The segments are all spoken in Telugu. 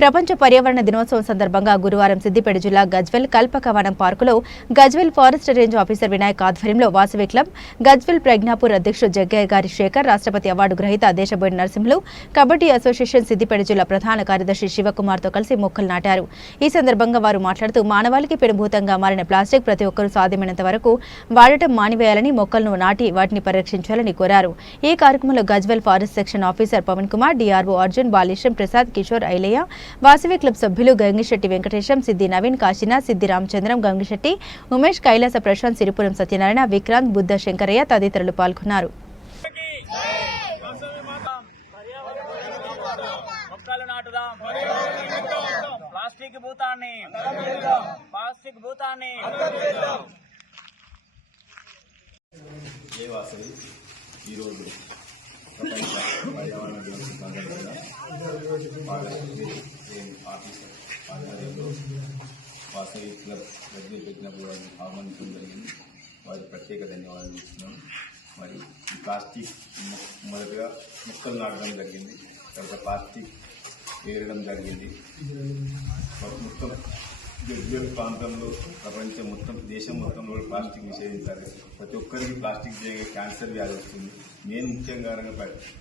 ప్రపంచ పర్యావరణ దినోత్సవం సందర్భంగా గురువారం సిద్దిపేట జిల్లా గజ్వెల్ కల్పకవనం పార్కులో Gajwel forest range officer Vinayak ఆధ్వర్యంలో వాసవి క్లబ్, గజ్వెల్ ప్రజ్ఞాపూర్ అధ్యక్షుడు జగ్గయ్య గారి శేఖర్, రాష్ట్రపతి అవార్డు గ్రహీత దేశబోయిన నరసింహులు, కబడ్డీ అసోసియేషన్ సిద్దిపేట జిల్లా ప్రధాన కార్యదర్శి శివకుమార్తో కలిసి మొక్కలు నాటారు. ఈ సందర్భంగా వారు మాట్లాడుతూ మానవాళికి పెనుభూతంగా మారిన ప్లాస్టిక్ ప్రతి ఒక్కరూ సాధ్యమైనంత వరకు వాడటం మానివేయాలని, మొక్కలను నాటి వాటిని పరిరక్షించాలని కోరారు. ఈ కార్యక్రమంలో Gajwel forest section officer Pavan Kumar, DRO Arjun, Balesham Prasad, Kishore, Ailaiah, Vasavi club సభ్యులు గంగిశెట్టి వెంకటేశం, సిద్ది నవీన్, కాశీనాథ్, సిద్ది రామచంద్రం, గంగిశెట్టి ఉమేష్, కైలాస ప్రశాంత్, సిరిపురం సత్యనారాయణ, విక్రాంత్, బుద్ధ శంకరయ్య తదితరులు పాల్గొన్నారు. వాసవి క్లబ్ గజ్వెల్ పెట్టినప్పుడు ఆహ్వానించడం జరిగింది. వారికి ప్రత్యేక ధన్యవాదాలు ఇస్తున్నాం. మరి ఈ ప్లాస్టిక్ మొదటగా మొక్కలు నాటడం జరిగింది, తర్వాత ప్లాస్టిక్ వేయడం జరిగింది. మొత్తం గజ్వెల్ ప్రాంతంలో ప్రపంచం మొత్తం దేశం మొత్తంలో ప్లాస్టిక్ నిషేధించాలి. ప్రతి ఒక్కరికి ప్లాస్టిక్ క్యాన్సర్ వ్యాధి వస్తుంది. నేను ముఖ్యంగా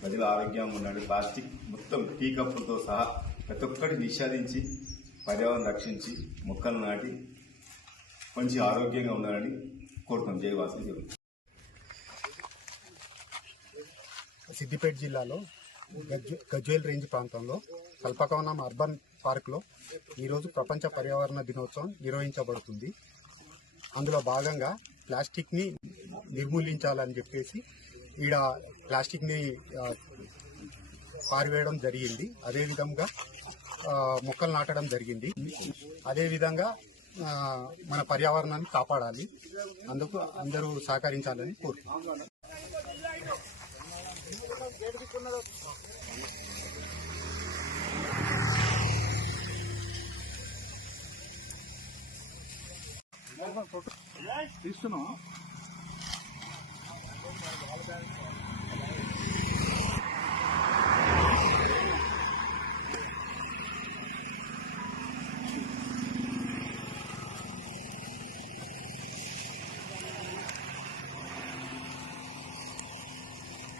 ప్రజల ఆరోగ్యంగా ఉన్నాడు. ప్లాస్టిక్ మొత్తం టీ కప్పులతో సహా ప్రతి ఒక్కటి నిషేధించి పర్యావరణం రక్షించి మొక్కలు నాటి మంచి ఆరోగ్యంగా ఉండాలని కోరుతాం. జై వాసవి. సిద్దిపేట జిల్లాలో గజ్వెల్ రేంజ్ ప్రాంతంలో కల్పకవనం అర్బన్ పార్క్లో ఈరోజు ప్రపంచ పర్యావరణ దినోత్సవం నిర్వహించబడుతుంది. అందులో భాగంగా ప్లాస్టిక్ని నిర్మూలించాలని చెప్పేసి ఈడ ప్లాస్టిక్ని పారివేయడం జరిగింది. అదేవిధంగా మొక్కలు నాటడం జరిగింది. అదేవిధంగా మన పర్యావరణాన్ని కాపాడాలి, అందుకు అందరూ సహకరించాలని కోరుతున్నాను.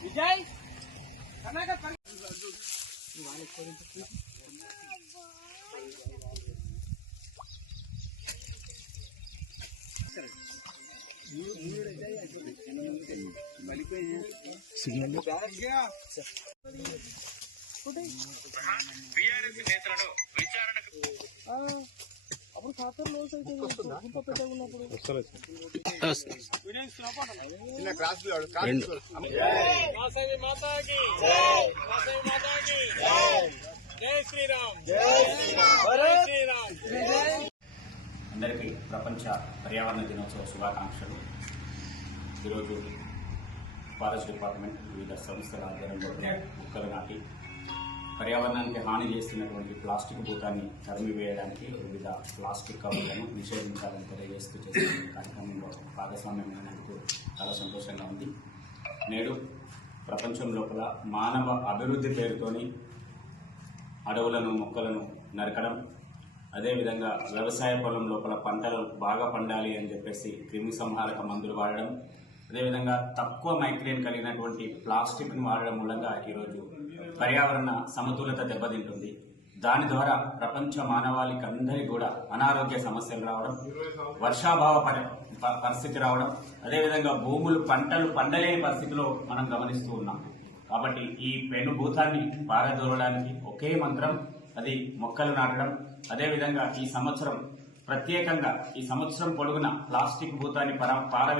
విజయ్ అప్పుడు ఖాతాలో లోస్ అయితే గుంప పెట్ట ఉన్నప్పుడు వాసవి మాతాకి జై శ్రీరామ్. అందరికీ ప్రపంచ పర్యావరణ దినోత్సవ శుభాకాంక్షలు. ఈరోజు ఫారెస్ట్ డిపార్ట్మెంట్ వివిధ సంస్థల ఆధ్వర్యంలో మొక్కలు నాటి పర్యావరణానికి హాని చేస్తున్నటువంటి ప్లాస్టిక్ భూతాన్ని తరిమివేయడానికి వివిధ ప్లాస్టిక్ కవర్లను నిషేధించాలని తెలియజేస్తూ చేస్తున్న కార్యక్రమంలో భాగస్వామ్యమైనందుకు చాలా సంతోషంగా ఉంది. నేడు ప్రపంచం లోపల మానవ అభివృద్ధి పేరుతోని అడవులను, మొక్కలను నరకడం, అదేవిధంగా వ్యవసాయ పొలం లోపల పంటలు బాగా పండాలి అని చెప్పేసి క్రిమి సంహారక మందులు వాడడం, అదేవిధంగా తక్కువ మైక్రేన్ కలిగినటువంటి ప్లాస్టిక్ను వాడడం మూలంగా ఈరోజు పర్యావరణ సమతుల్యత దెబ్బతింటుంది. దాని ద్వారా ప్రపంచ మానవాళికి అందరికీ కూడా అనారోగ్య సమస్యలు రావడం, వర్షాభావ పరిస్థితి రావడం, అదేవిధంగా పంటలు పండలేని పరిస్థితిలో మనం గమనిస్తూ ఉన్నాం. కాబట్టి ఈ పెనుభూతాన్ని పారదోలడానికి ఒకే మంత్రం, అది మొక్కలు నాటడం. అదేవిధంగా ఈ సంవత్సరం ప్రత్యేకంగా ఈ సంవత్సరం పొడుగున ప్లాస్టిక్ భూతాన్ని